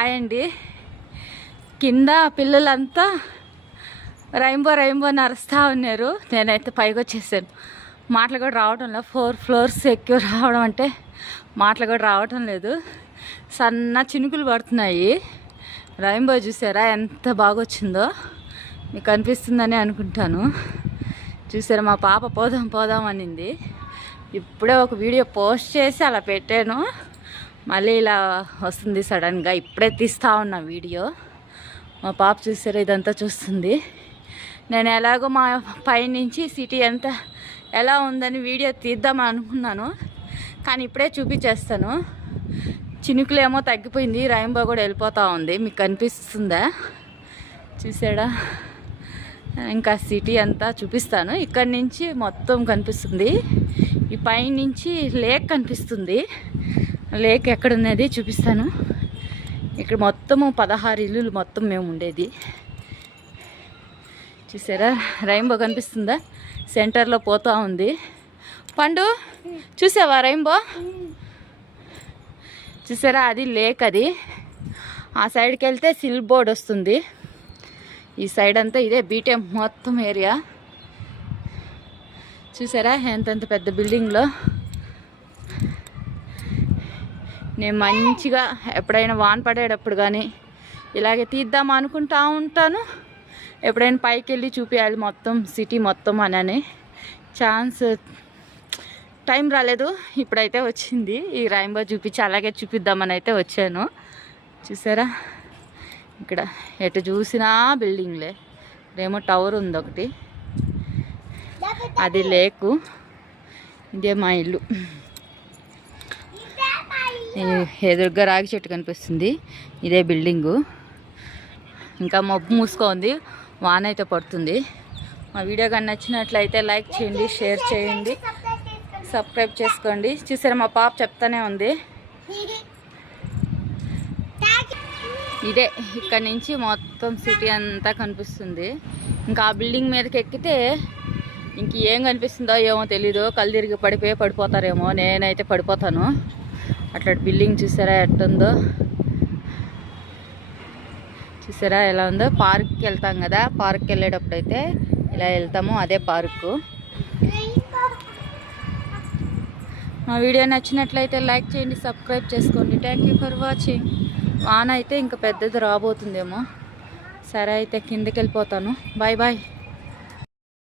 Hi అండి. కింద పిల్లలంతా రెయిన్బో రెయిన్బో నరుస్తూ ఉన్నారు. నేనైతే పైకి వచ్చేసాను. మాటలు కూడా రావడం లేదు. 4 ఫ్లోర్స్ ఎక్కి రావడం అంటే మాటలు కూడా రావటం లేదు. సన్న చినుకులు పడుతున్నాయి. రెయిన్బో చూసారా ఎంత బాగా వచ్చిందో? మీకు అనిపిస్తుందని అనుకుంటాను. చూసారా, మా పాప పోదాం పోదాం అనింది. ఇప్పుడే ఒక వీడియో పోస్ట్ చేసి అలా పెట్టాను. మళ్ళీ ఇలా వస్తుంది సడన్గా. ఇప్పుడే తీస్తూ ఉన్నా వీడియో. మా పాప చూసారా ఇదంతా చూస్తుంది. నేను ఎలాగో మా పైనుంచి సిటీ అంతా ఎలా ఉందని వీడియో తీద్దామని అనుకున్నాను, కానీ ఇప్పుడే చూపించేస్తాను. చినుకులు ఏమో తగ్గిపోయింది, రెయిన్బో కూడా వెళ్ళిపోతూ ఉంది. మీకు కనిపిస్తుందా? చూసాడా? ఇంకా సిటీ అంతా చూపిస్తాను. ఇక్కడి నుంచి మొత్తం కనిపిస్తుంది. ఈ పైనుంచి లేక్ కనిపిస్తుంది. లేక్ ఎక్కడున్నది చూపిస్తాను. ఇక్కడ మొత్తము 16 ఇల్లులు మొత్తం మేము ఉండేది. చూసారా రెయిన్బో కనిపిస్తుందా? సెంటర్లో పోతూ ఉంది. పండు చూసావా రెయిన్బో? చూసారా, అది లేక్. అది ఆ సైడ్కి వెళ్తే సిల్ బోర్డ్ వస్తుంది. ఈ సైడ్ అంతా ఇదే బీటెం మొత్తం ఏరియా. చూసారా ఎంతెంత పెద్ద బిల్డింగ్లో. నేను మంచిగా ఎప్పుడైనా వాన పడేటప్పుడు కానీ ఇలాగే తీద్దాం అనుకుంటా ఉంటాను. ఎప్పుడైనా పైకి వెళ్ళి చూపించాలి మొత్తం సిటీ మొత్తం అని ఛాన్స్ టైం రాలేదు. ఇప్పుడైతే వచ్చింది. ఈ రెయిన్బో చూపించి అలాగే చూపిద్దామని అయితే వచ్చాను. చూసారా, ఇక్కడ ఎటు చూసినా బిల్డింగ్లే. ఇదేమో టవర్ ఉంది ఒకటి, అది లేకు. ఇదే మా ఇల్లు. ఎదురుగా రాగి చెట్టు కనిపిస్తుంది. ఇదే బిల్డింగు. ఇంకా మబ్బు మూసుకోంది, వాన అయితే పడుతుంది. మా వీడియో కానీ నచ్చినట్లయితే లైక్ చేయండి, షేర్ చేయండి, సబ్స్క్రైబ్ చేసుకోండి. చూసారా మా పాప చెప్తానే ఉంది. ఇదే ఇక్కడ నుంచి మొత్తం సిటీ అంతా కనిపిస్తుంది. ఇంకా ఆ బిల్డింగ్ మీదకి ఎక్కితే ఇంక ఏం కనిపిస్తుందో ఏమో తెలీదు. కళ్ళు తిరిగి పడిపోతారేమో. నేనైతే పడిపోతాను. అట్లా బిల్డింగ్ చూసారా ఎట్టుందో? చూసారా ఎలా ఉందో? పార్క్కి వెళ్తాం కదా, పార్క్కి వెళ్ళేటప్పుడు అయితే ఇలా వెళ్తాము. అదే పార్కు. మా వీడియో నచ్చినట్లయితే లైక్ చేయండి, సబ్స్క్రైబ్ చేసుకోండి. Thank you for watching. వాన అయితే ఇంకా పెద్దది రాబోతుందేమో. సరే అయితే కిందకి వెళ్ళిపోతాను. Bye bye.